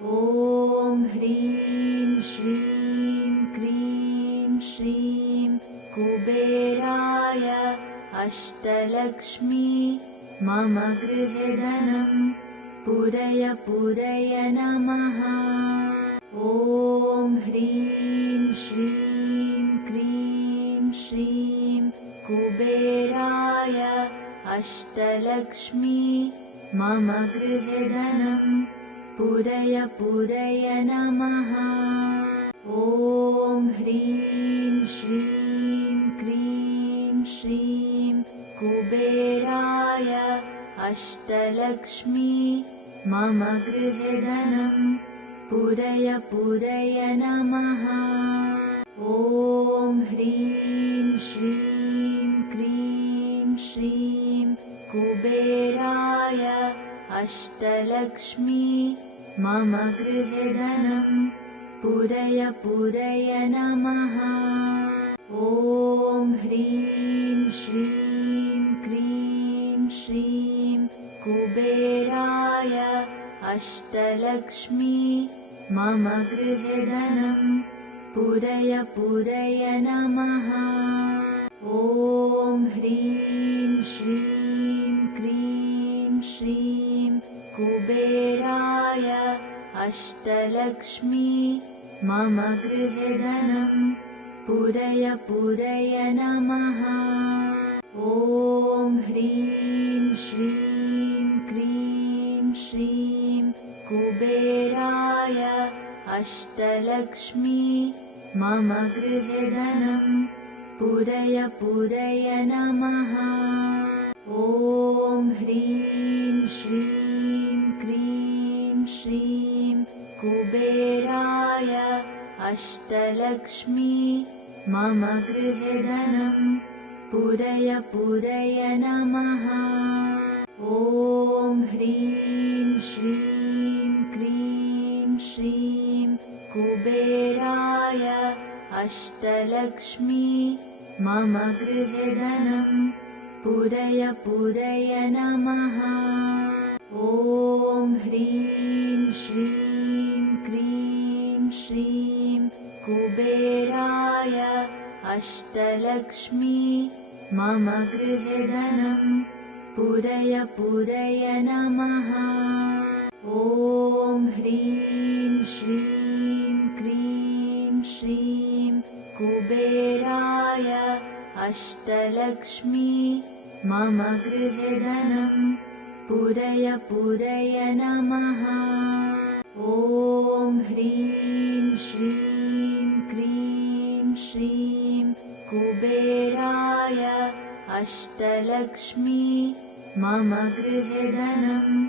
ॐ ह्रीं श्रीं क्रीं श्रीं कुबेराय अष्टलक्ष्मी मम गृहे धनं पूरय पूरय नमः। ॐ ह्रीं श्रीं क्रीं श्रीं कुबेराय अष्टलक्ष्मी मम गृहे धनं पूरय पूरय नमः। ॐ ह्रीं श्रीं क्रीं श्रीं कुबेराय अष्टलक्ष्मी मम गृहे धनं पूरय पूरय नमः। ॐ ह्रीं श्रीं क्रीं श्रीं कुबेराय अष्टलक्ष्मी मम गृहे धनं पूरय पूरय नमः। ॐ ह्रीं श्रीं क्रीं श्रीं कुबेराय अष्टलक्ष्मी मम गृहे धनं पूरय पूरय नमः। ॐ ह्रीं श्रीं क्रीं श्रीं कुबेराय अष्टलक्ष्मी मम गृहे धनं पूरय पूरय नमः। ॐ ह्रीं श्रीं क्रीं श्रीं कुबेराय अष्टलक्ष्मी मम गृहे धनं पूरय पूरय नमः। ॐ ह्रीं श्रीं क्रीं श्रीं कुबेराय अष्टलक्ष्मी मम गृहे धनं पूरय पूरय नमः। ॐ ह्रीं श्रीं क्रीं श्रीं कुबेराय अष्टलक्ष्मी मम गृहे धनं पूरय पूरय नमः। ॐ ह्रीं श्रीं क्रीं श्रीं कुबेराय अष्टलक्ष्मी मम गृहे धनं पूरय पूरय नमः। ॐ ह्रीं श्रीं क्रीं श्रीं कुबेराय अष्टलक्ष्मी मम गृहे धनं पूरय पूरय नमः। ॐ ह्रीं श्रीं क्रीं श्रीं कुबेराय अष्टलक्ष्मी मम गृहे धनं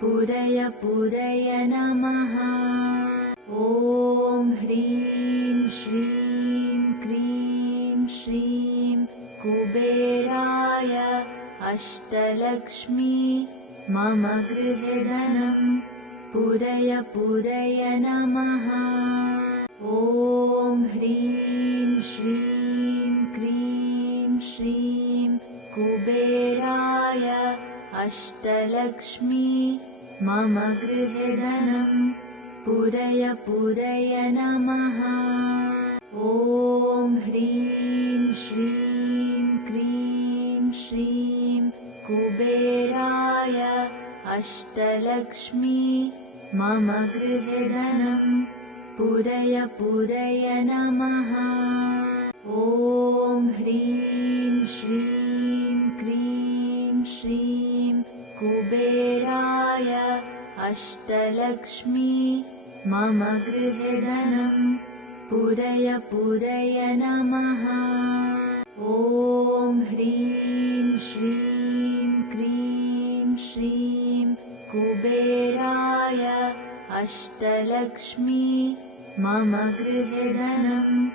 पूरय पूरय नमः। ॐ ह्रीं श्रीं क्रीं श्रीं कुबेराय अष्टलक्ष्मी मम गृहे धनं पूरय पूरय नमः। ॐ ह्रीं श्रीं क्रीं श्रीं कुबेराय अष्टलक्ष्मी मम गृहे धनं पूरय पूरय नमः। ॐ ह्रीं श्रीं क्रीं श्रीं कुबेराय अष्टलक्ष्मी मम गृहे धनं पूरय पूरय नमः। ॐ ह्रीं श्रीं क्रीं श्रीं कुबेराय अष्टलक्ष्मी मम गृहे धनं पूरय पूरय नमः। ॐ ह्रीं श्रीं क्रीं श्रीं कुबेराय अष्टलक्ष्मी मम गृहे धनं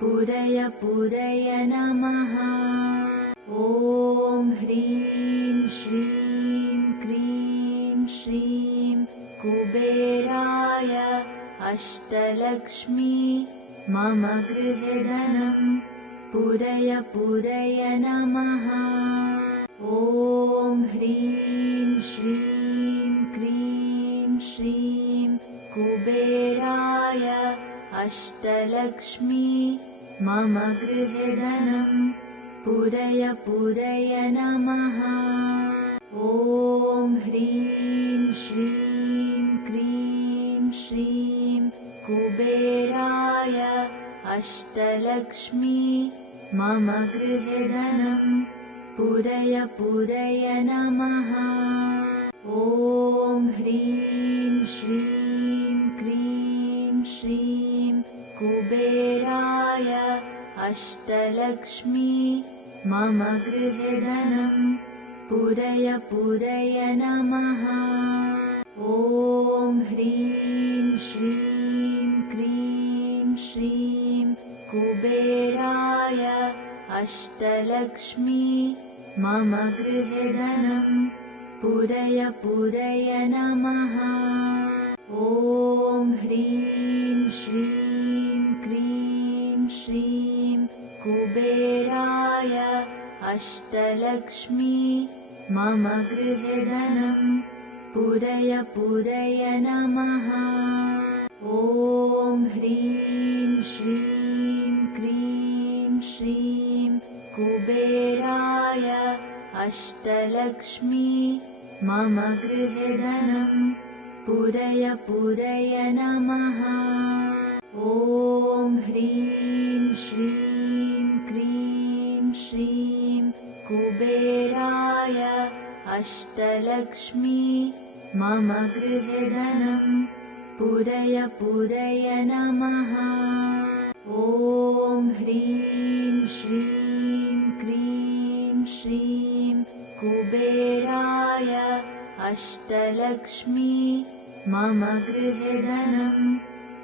पूरय पूरय नमः। ॐ ह्रीं श्रीं क्रीं श्रीं कुबेराय अष्टलक्ष्मी मम गृहे धनं पूरय पूरय नमः। ॐ ह्रीं श्रीं क्रीं श्रीं कुबेराय अष्टलक्ष्मी मम गृहे धनं पूरय पूरय नमः। ॐ ह्रीं श्रीं क्रीं श्रीं कुबेराय अष्टलक्ष्मी मम गृहे धनं पूरय पूरय नमः। ॐ ह्रीं श्रीं क्रीं श्रीं कुबेराय अष्टलक्ष्मी मम गृहे धनं पूरय पूरय नमः। ॐ ह्रीं श्रीं क्रीं श्रीं कुबेराय अष्टलक्ष्मी मम गृहे धनं पूरय पूरय नमः। ॐ ह्रीं श्रीं क्रीं श्रीं कुबेराय अष्टलक्ष्मी मम गृहे धनं पूरय पूरय नमः। ॐ ह्रीं श्रीं क्रीं श्रीं कुबेराय अष्टलक्ष्मी मम गृहे धनं पूरय पूरय नमः। ॐ ह्रीं श्रीं क्रीं श्रीं कुबेराय अष्टलक्ष्मी मम गृहे धनं पूरय पूरय नमः। ॐ ह्रीं श्रीं क्रीं श्रीं कुबेराय अष्टलक्ष्मी मम गृहे धनं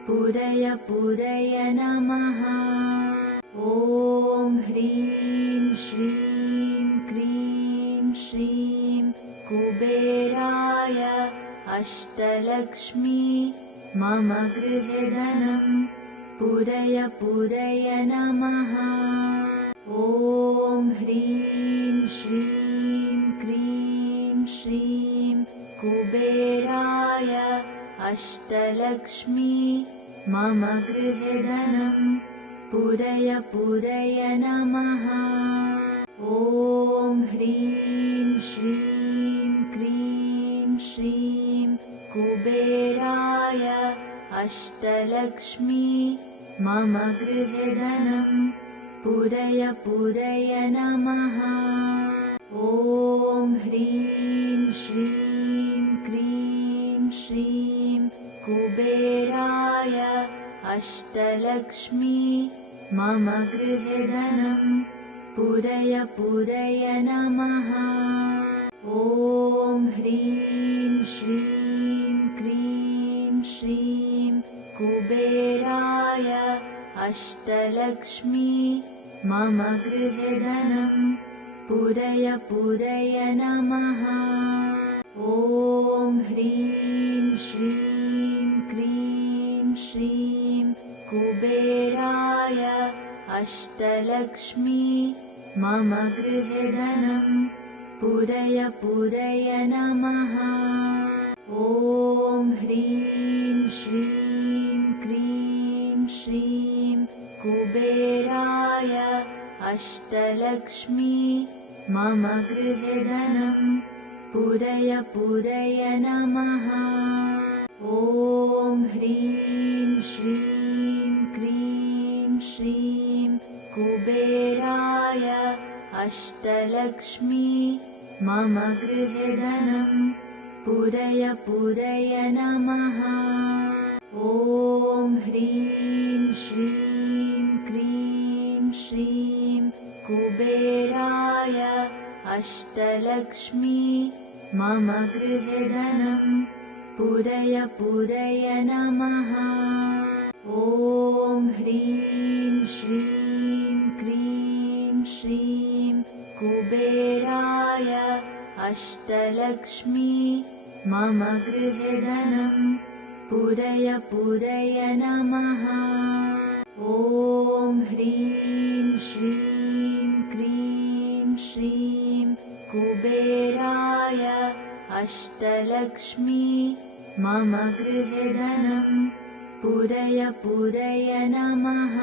पूरय पूरय नमः। ॐ ह्रीं श्रीं क्रीं श्रीं कुबेराय अष्टलक्ष्मी मम गृहे धनं पूरय पूरय नमः। ॐ ह्रीं श्रीं क्रीं श्रीं कुबेराय अष्टलक्ष्मी मम गृहे धनं पूरय पूरय नमः। ॐ ह्रीं श्रीं क्रीं श्रीं कुबेराय अष्टलक्ष्मी मम गृहे धनं पूरय पूरय नमः। ॐ ह्रीं श्रीं क्रीं श्रीं कुबेराय अष्टलक्ष्मी मम गृहे धनं पूरय पूरय नमः। ॐ ह्रीं श्रीं क्रीं श्रीं कुबेराय अष्टलक्ष्मी मम गृहे धनं पूरय पूरय नमः। ॐ ह्रीं श्रीं क्रीं श्रीं कुबेराय अष्टलक्ष्मी मम गृहे धनं पूरय पूरय नमः। ॐ ह्रीं श्रीं क्रीं श्रीं कुबेराय अष्टलक्ष्मी मम गृहे धनं पूरय पूरय नमः। ॐ ह्रीं श्रीं क्रीं श्रीं कुबेराय अष्टलक्ष्मी मम गृहे धनं पूरय पूरय नमः। ॐ ह्रीं श्रीं क्रीं श्रीं कुबेराय अष्टलक्ष्मी मम गृहे धनं पूरय पूरय नमः। ॐ ह्रीं श्रीं क्रीं श्रीं कुबेराय अष्टलक्ष्मी मम गृहे धनं पूरय पूरय नमः। ॐ ह्रीं श्रीं क्रीं श्रीं कुबेराय अष्टलक्ष्मी मम गृहे धनं पूरय पूरय नमः।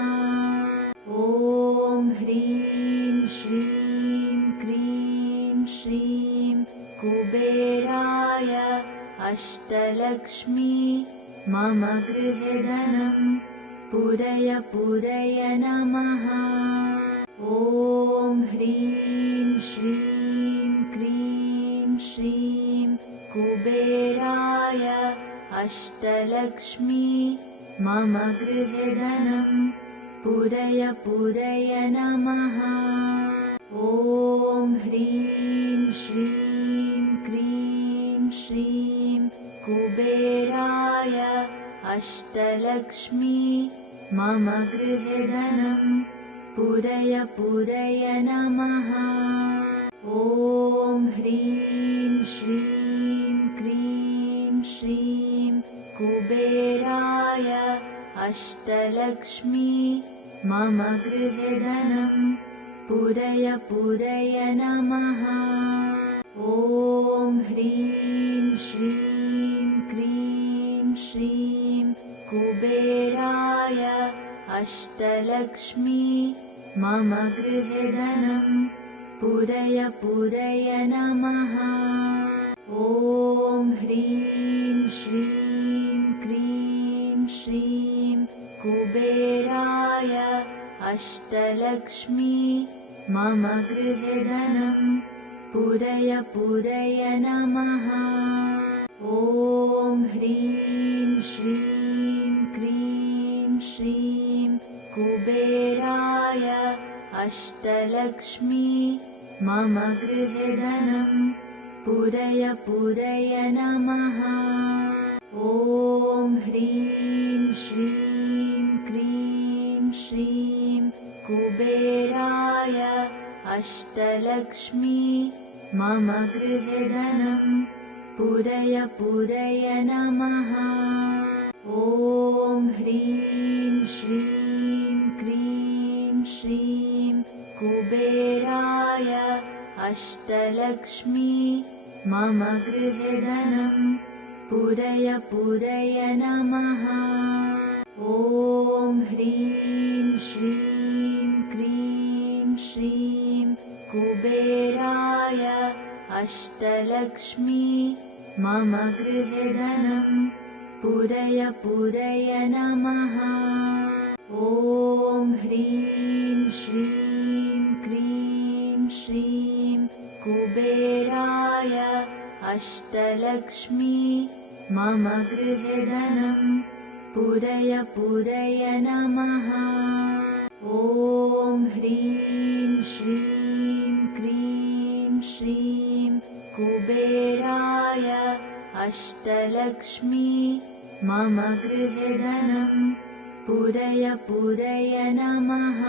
ॐ ह्रीं श्रीं क्रीं श्रीं कुबेराय अष्टलक्ष्मी मम गृहे धनं पूरय पूरय नमः। ॐ ह्रीं श्रीं क्रीं श्रीं कुबेराय अष्टलक्ष्मी मम गृहे धनं पूरय पूरय नमः। ॐ ह्रीं श्रीं क्रीं श्रीं कुबेराय अष्टलक्ष्मी मम गृहे धनं पूरय पूरय नमः। ॐ ह्रीं श्रीं क्रीं श्रीं कुबेराय अष्टलक्ष्मी मम गृहे धनं पूरय पूरय नमः। ॐ ह्रीं श्रीं क्रीं श्रीं कुबेराय अष्टलक्ष्मी मम गृहे धनं पूरय पूरय नमः। ॐ ह्रीं श्रीं क्रीं श्रीं कुबेराय अष्टलक्ष्मी मम गृहे धनं पूरय पूरय नमः। ॐ ह्रीं श्रीं क्रीं श्रीं कुबेराय अष्टलक्ष्मी मम गृहे धनं पूरय पूरय नमः। ॐ ह्रीं श्रीं क्रीं श्रीं कुबेराय अष्टलक्ष्मी मम गृहे धनं पूरय पूरय नमः। ॐ ह्रीं श्रीं क्रीं श्रीं कुबेराय अष्टलक्ष्मी मम गृहे धनं पूरय पूरय नमः। ॐ ह्रीं श्रीं क्रीं श्रीं कुबेराय अष्टलक्ष्मी मम गृहे धनं पूरय पूरय नमः। ॐ ह्रीं श्रीं क्रीं श्रीं कुबेराय अष्टलक्ष्मी मम गृहे धनं पूरय पूरय नमः। ॐ ह्रीं श्रीं क्रीं श्रीं कुबेराय अष्टलक्ष्मी मम गृहे धनं पूरय पूरय नमः।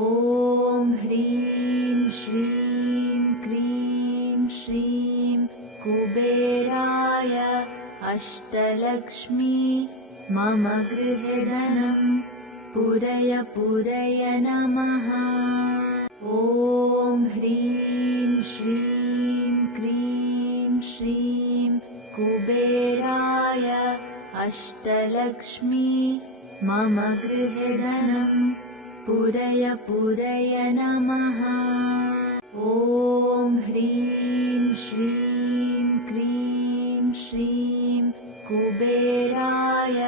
ॐ ह्रीं श्रीं क्रीं श्रीं कुबेराय अष्टलक्ष्मी मम गृहे धनं पूरय पूरय नमः। ॐ ह्रीं श्रीं क्रीं श्रीं कुबेराय अष्टलक्ष्मी मम गृहे धनं पूरय पूरय नमः। ॐ ह्रीं श्रीं क्रीं श्रीं कुबेराय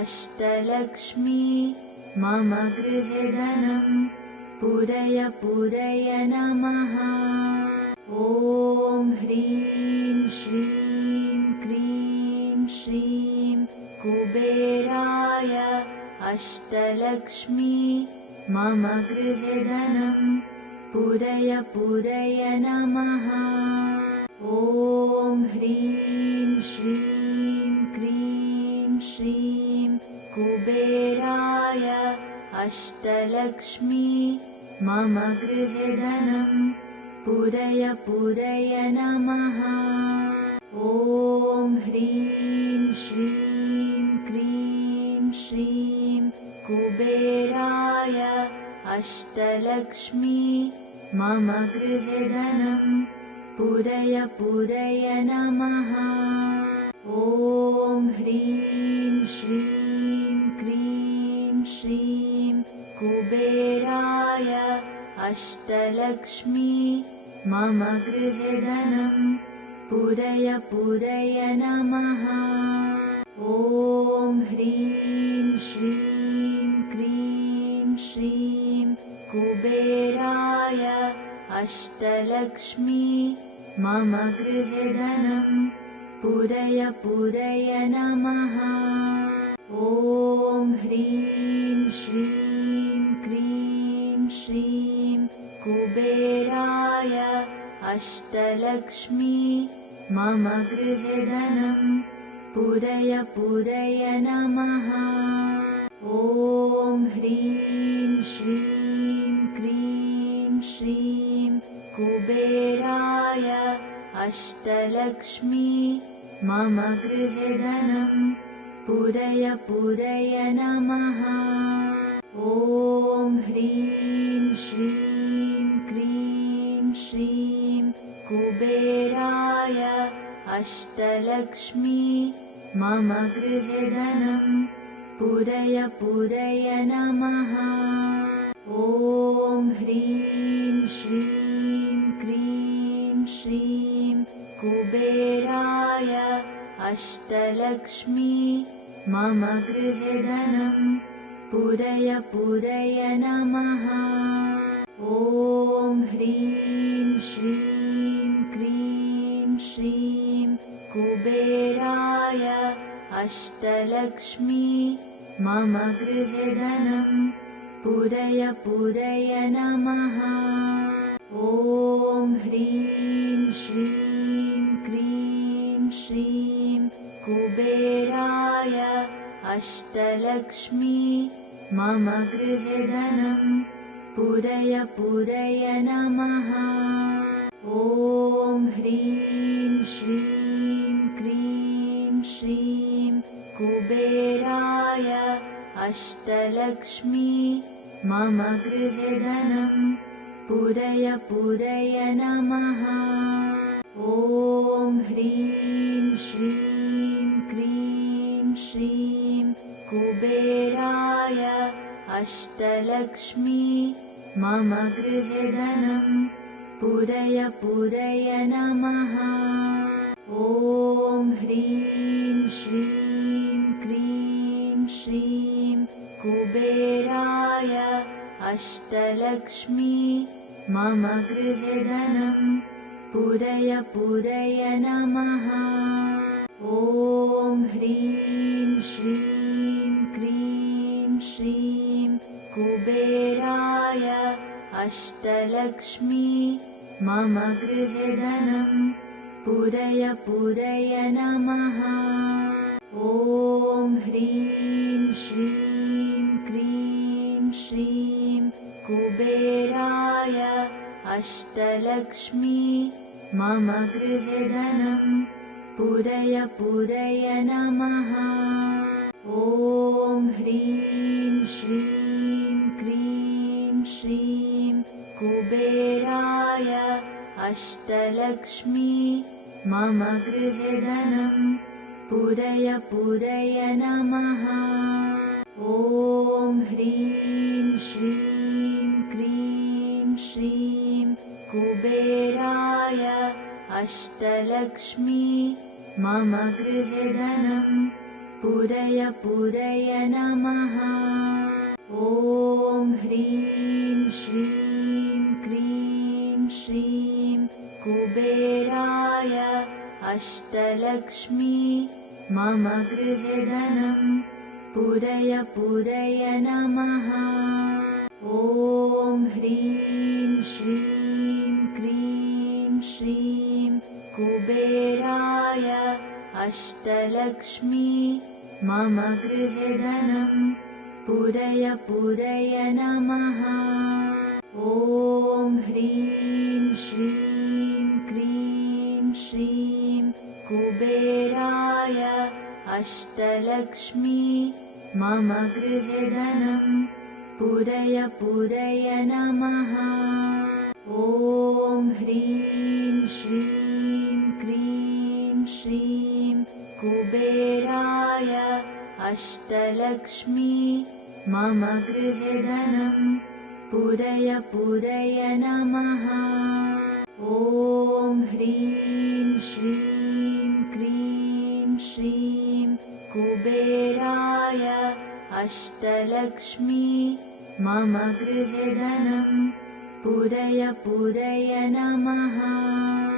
अष्टलक्ष्मी मम गृहे धनं पूरय पूरय नमः। ॐ ह्रीं श्रीं क्रीं श्रीं कुबेराय अष्टलक्ष्मी मम गृहे धनं पूरय पूरय नमः। ॐ ह्रीं श्रीं क्रीं श्रीं कुबेराय अष्टलक्ष्मी मम गृहे धनं पूरय पूरय नमः। ॐ ह्रीं श्रीं क्रीं श्रीं कुबेराय अष्टलक्ष्मी मम गृहे धनं पूरय पूरय नमः। ॐ ह्रीं श्रीं क्रीं श्रीं कुबेराय अष्टलक्ष्मी मम गृहधनं पुरय नमः। ॐ ह्रीं श्रीं क्रीं श्रीं कुबेराय अष्टलक्ष्मी मम गृहधनं पुरय नमः। ॐ ह्रीं श्रीं क्रीं श्रीं कुबेराय अष्टलक्ष्मी मम गृहधनं पुरय नमः। ॐ ह्रीं श्रीं क्रीं श्रीं कुबेराय अष्टलक्ष्मी मम गृहधनं पुरय नमः। ॐ ह्रीं श्रीं क्रीं श्रीं कुबेराय अष्टलक्ष्मी मम गृहधनं पुरय नमः। ॐ ह्रीं श्रीं क्रीं श्रीं कुबेराय अष्टलक्ष्मी मम गृहधनं पुरय नमः। ॐ ह्रीं श्रीं क्रीं श्रीं कुबेराय अष्टलक्ष्मी मम गृहधनं पुरय नमः। ॐ ह्रीं श्रीं क्रीं श्रीं कुबेराय अष्टलक्ष्मी मम गृहधनं पुरय नमः। ॐ ह्रीं श्रीं क्रीं श्रीं कुबेराय अष्टलक्ष्मी मम गृहधनं पुरय नमः। ॐ ह्रीं श्रीं क्रीं श्रीं कुबेराय अष्टलक्ष्मी मम गृहधनं पुरय नमः। ॐ ह्रीं श्रीं क्रीं श्रीं कुबेराय अष्टलक्ष्मी मम गृहधनं पुरय नमः। ॐ ह्रीं श्रीं क्रीं श्रीं कुबेराय अष्टलक्ष्मी मम गृहधनं पुरय नमः। ॐ ह्रीं श्रीं क्रीं श्रीं कुबेराय अष्टलक्ष्मी मम गृहधनं पुरय नमः। ॐ ह्रीं श्रीं क्रीं श्रीं कुबेराय अष्टलक्ष्मी मम गृहधनं पुरय नमः। ॐ ह्रीं श्रीं क्रीं श्रीं कुबेराय अष्टलक्ष्मी मम गृहधनं पुरय नमः। ॐ ह्रीं श्रीं क्रीं श्रीं कुबेराय अष्टलक्ष्मी मम गृहधनं पुरय नमः। ॐ ह्रीं श्रीं क्रीं श्रीं कुबेराय अष्टलक्ष्मी मम गृहधनं पुरय नमः। ॐ ह्रीं श्रीं क्रीं श्रीं कुबेराय अष्टलक्ष्मी मम गृहधनं पुरय नमः। ॐ ह्रीं श्रीं क्रीं श्रीं कुबेराय अष्टलक्ष्मी मम गृहे धनं पूरय पूरय नमः। ॐ ह्रीं श्रीं क्रीं श्रीं कुबेराय अष्टलक्ष्मी मम गृहे धनं पूरय पूरय नमः।